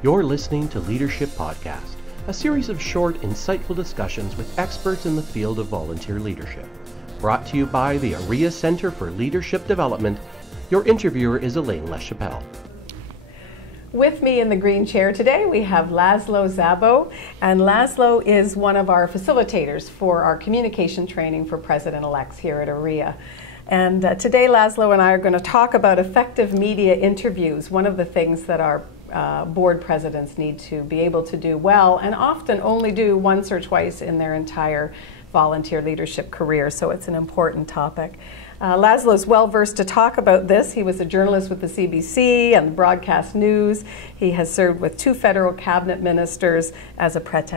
You're listening to Leadership Podcast, a series of short, insightful discussions with experts in the field of volunteer leadership. Brought to you by the ARIA Center for Leadership Development. Your interviewer is Elaine LeChapelle. With me in the green chair today, we have Laszlo Szabo, and Laszlo is one of our facilitators for our communication training for president-elects here at ARIA. And today, Laszlo and I are going to talk about effective media interviews, one of the things that our board presidents need to be able to do well, and often only do once or twice in their entire volunteer leadership career, so it's an important topic. Laszlo is well versed to talk about this. He was a journalist with the CBC and the broadcast news. He has served with 2 federal cabinet ministers as a press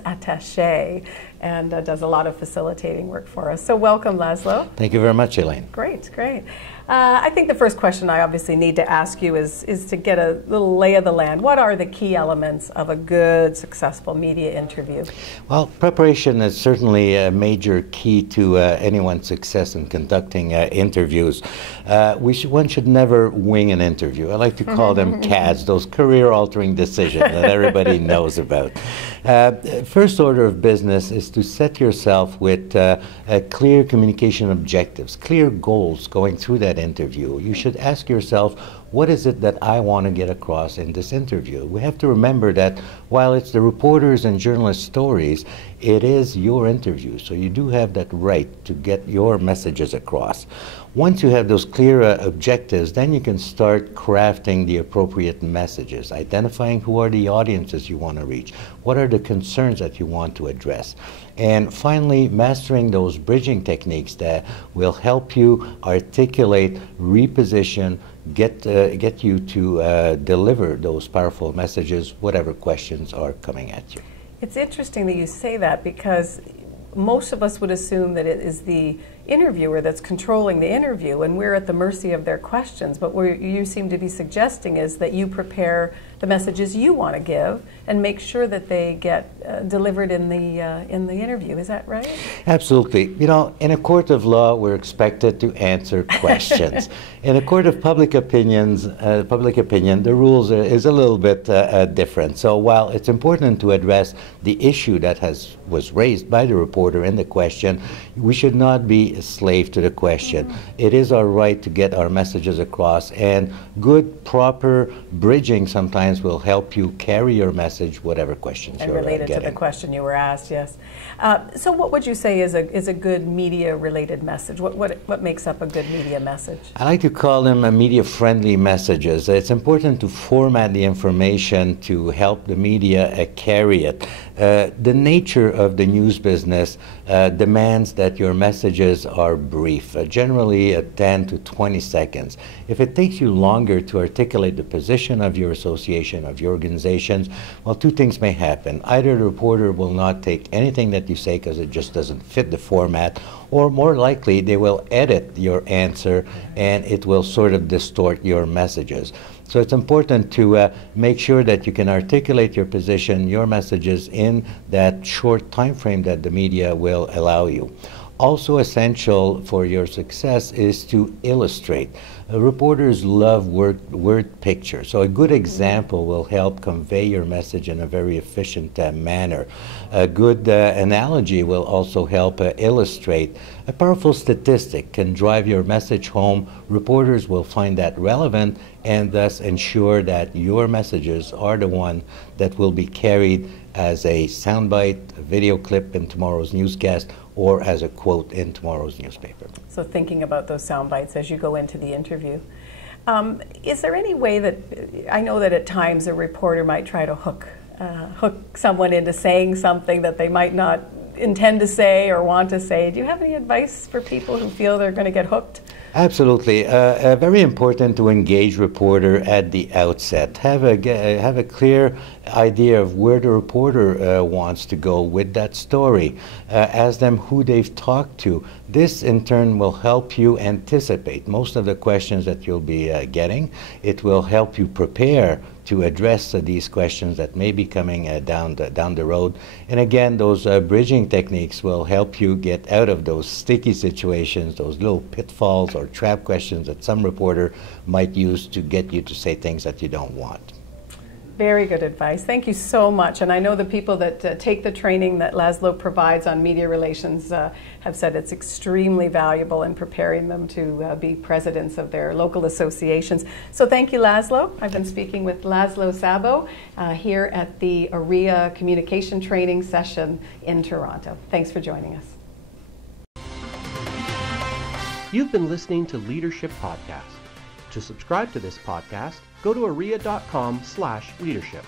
attaché and does a lot of facilitating work for us. So welcome, Laszlo. Thank you very much, Elaine. Great, great. I think the first question I obviously need to ask you is to get a little lay of the land. What are the key elements of a good, successful media interview? Well, preparation is certainly a major key to anyone's success in conducting interviews. One should never wing an interview. I like to call them CADs, those career-altering decisions that everybody knows about. First order of business is to set yourself with clear communication objectives, clear goals going through that interview. You should ask yourself, what is it that I want to get across in this interview? We have to remember that while it's the reporters and journalists' stories, it is your interview, so you do have that right to get your messages across. Once you have those clear objectives, then you can start crafting the appropriate messages, identifying who are the audiences you want to reach, what are the concerns that you want to address, and finally mastering those bridging techniques that will help you articulate, reposition, get you to deliver those powerful messages, whatever questions are coming at you. It's interesting that you say that, because most of us would assume that it is the interviewer that's controlling the interview and we're at the mercy of their questions. But what you seem to be suggesting is that you prepare the messages you want to give and make sure that they get delivered in the interview. Is that right? Absolutely. You know, in a court of law, we're expected to answer questions. In a court of public opinion, the rules is a little bit different. So while it's important to address the issue that was raised by the reporter in the question, we should not be a slave to the question. It is our right to get our messages across, and good, proper bridging sometimes will help you carry your message, whatever questions you're getting. And related to the question you were asked, yes. So what would you say is a good media-related message? What makes up a good media message? I like to call them media-friendly messages. It's important to format the information to help the media carry it. The nature of the news business demands that your messages are brief, generally 10 to 20 seconds. If it takes you longer to articulate the position of your association, of your organizations, well, 2 things may happen. Either the reporter will not take anything that you say because it just doesn't fit the format, or more likely they will edit your answer and it will sort of distort your messages. So it's important to make sure that you can articulate your position, your messages in that short time frame that the media will allow you. Also essential for your success is to illustrate. Reporters love word pictures, so a good example will help convey your message in a very efficient manner. A good analogy will also help illustrate. A powerful statistic can drive your message home. Reporters will find that relevant and thus ensure that your messages are the one that will be carried as a soundbite, a video clip in tomorrow's newscast, or as a quote in tomorrow's newspaper. So thinking about those sound bites as you go into the interview. Is there any way that, I know that at times a reporter might try to hook someone into saying something that they might not intend to say or want to say. Do you have any advice for people who feel they're going to get hooked? Absolutely. Very important to engage reporter at the outset. Have a clear idea of where the reporter wants to go with that story. Ask them who they've talked to. This in turn will help you anticipate most of the questions that you'll be getting. It will help you prepare to address these questions that may be coming down the road. And again, those bridging techniques will help you get out of those sticky situations, those little pitfalls or trap questions that some reporter might use to get you to say things that you don't want. Very good advice. Thank you so much. And I know the people that take the training that Laszlo provides on media relations have said it's extremely valuable in preparing them to be presidents of their local associations. So thank you, Laszlo. I've been speaking with Laszlo Szabo here at the AREA Communication Training Session in Toronto. Thanks for joining us. You've been listening to Leadership Podcast. To subscribe to this podcast, go to area.com/leadership.